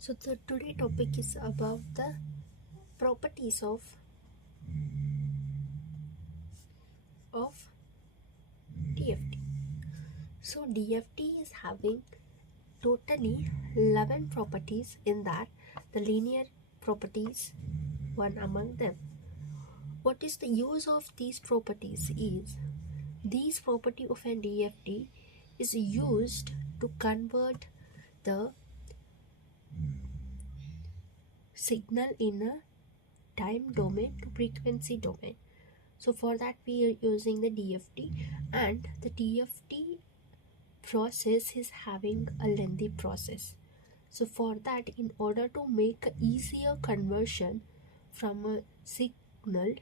So the today topic is about the properties of DFT. So DFT is having totally 11 properties in that the linear properties one among them. What is the use of these properties is these property of an DFT is used to convert the signal in a time domain to frequency domain. So for that we are using the DFT, and the DFT process is having a lengthy process. So for that, in order to make a easier conversion from a signal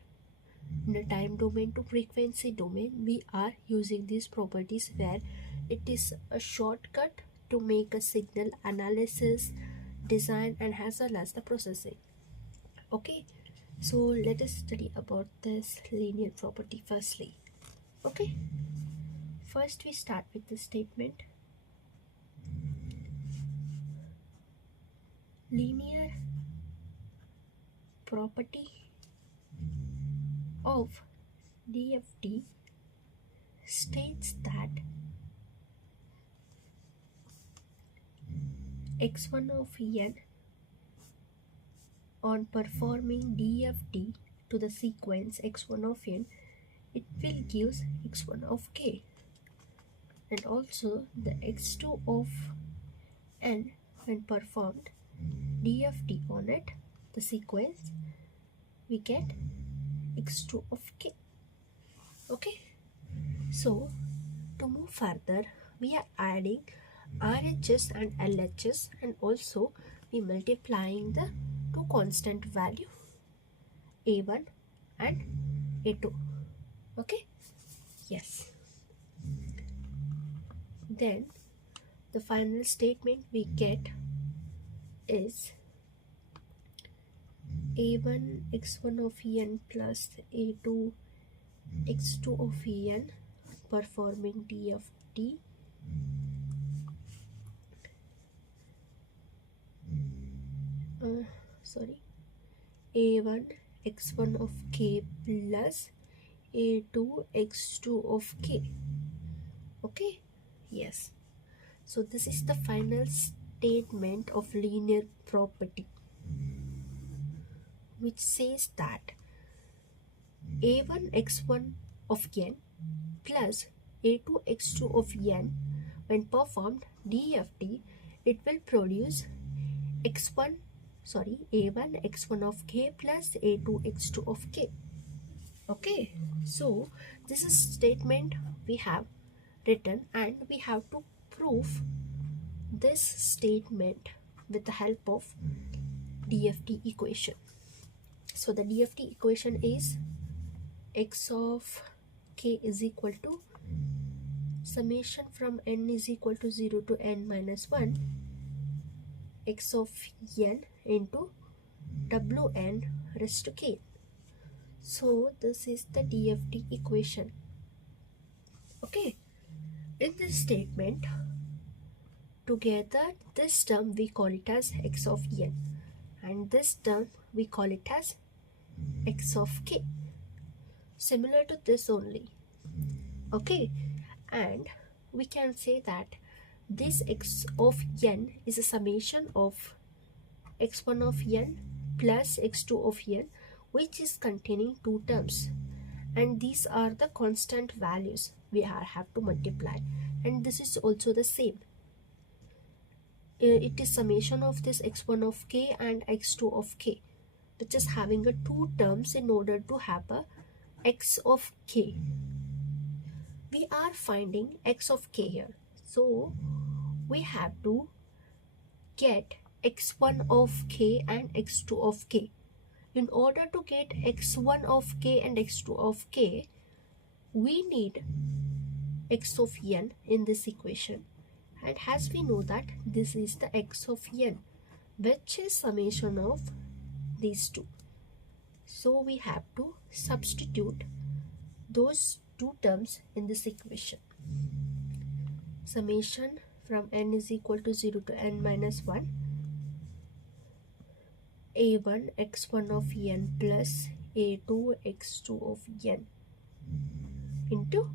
in a time domain to frequency domain, we are using these properties where it is a shortcut to make a signal analysis, design, and as well as the processing. Okay, so let us study about this linear property firstly. Okay, first we start with the statement. Linear property of DFT states that x1 of n on performing DFT to the sequence x1 of n, it will give x1 of k, and also the x2 of n when performed DFT on it, the sequence, we get x2 of k. Okay, so to move further, we are adding RHS and LHS, and also we multiplying the two constant value A1 and A2. Okay, yes. Then the final statement we get is A1 x1 of en plus A2 x2 of en performing DFT A1 x1 of k plus A2 x2 of k. Okay, yes. So this is the final statement of linear property, which says that A1 x1 of n plus A2 x2 of n, when performed DFT, it will produce A1 x1 of k plus A2 x2 of k. Okay, so this is statement we have written, and we have to prove this statement with the help of DFT equation. So the DFT equation is x of k is equal to summation from n is equal to 0 to n minus 1 x of n into wn raised to k. So this is the DFT equation. Okay, in this statement, together this term we call it as x of n, and this term we call it as x of k, similar to this only. Okay, and we can say that this x of n is a summation of x1 of n plus x2 of n, which is containing two terms, and these are the constant values we have to multiply, and this is also the same. It is summation of this x1 of k and x2 of k, which is having a two terms in order to have a x of k. We are finding x of k here, so we have to get x1 of k and x2 of k. In order to get x1 of k and x2 of k, we need x of n in this equation, and as we know that this is the x of n, which is summation of these two. So we have to substitute those two terms in this equation. Summation from n is equal to 0 to n minus 1 a1 x1 of n plus a2 x2 of n into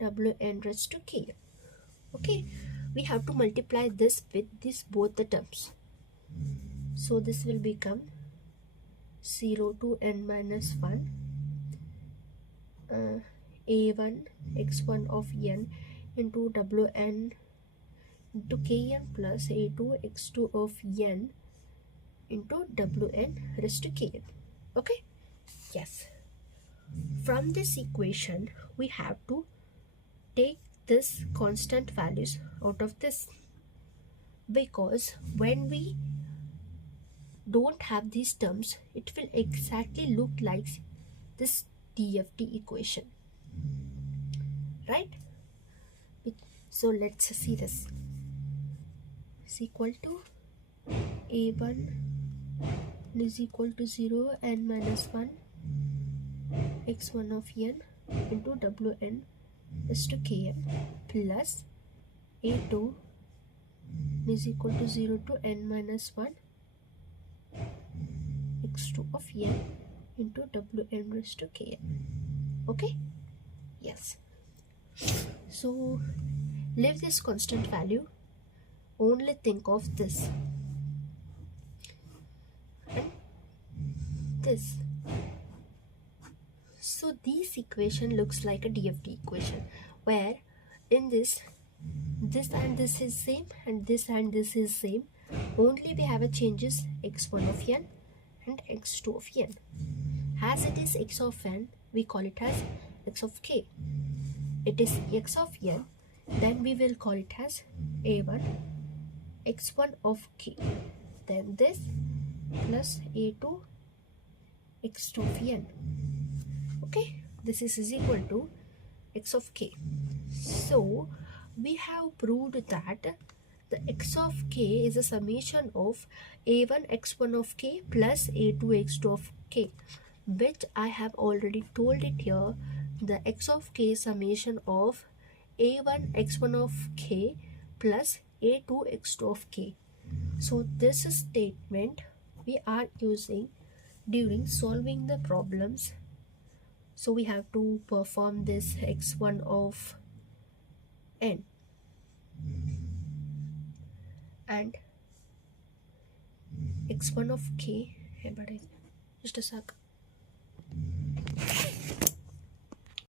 wn raised to k. Okay, we have to multiply this with this both the terms. So this will become 0 to n minus 1 a1 x1 of n into wn into kn plus a2 x2 of n into wn raised to kn. Okay, yes. From this equation we have to take this constant values out of this, because when we don't have these terms it will exactly look like this DFT equation, right? So let's see this. Is equal to a1 is equal to 0 n minus 1 x1 of n into wn is to kn plus a2 is equal to 0 to n minus 1 x2 of n into wn raised to kn. Okay, yes. So leave this constant value, only think of this and this. So this equation looks like a DFT equation, where in this and this is same and this is same, only we have a changes x1 of n and x2 of n. As it is x of n, we call it as x of k. It is x of n, then we will call it as a1 x1 of k, then this plus a2 x2 of n. Okay, this is equal to x of k. So we have proved that the x of k is a summation of a1 x1 of k plus a2 x2 of k, which I have already told it here. The x of k is summation of a1 x1 of k plus a2 x2 of k. So this statement we are using during solving the problems. So we have to perform this x1 of n and x1 of k. Hey buddy, just a sec.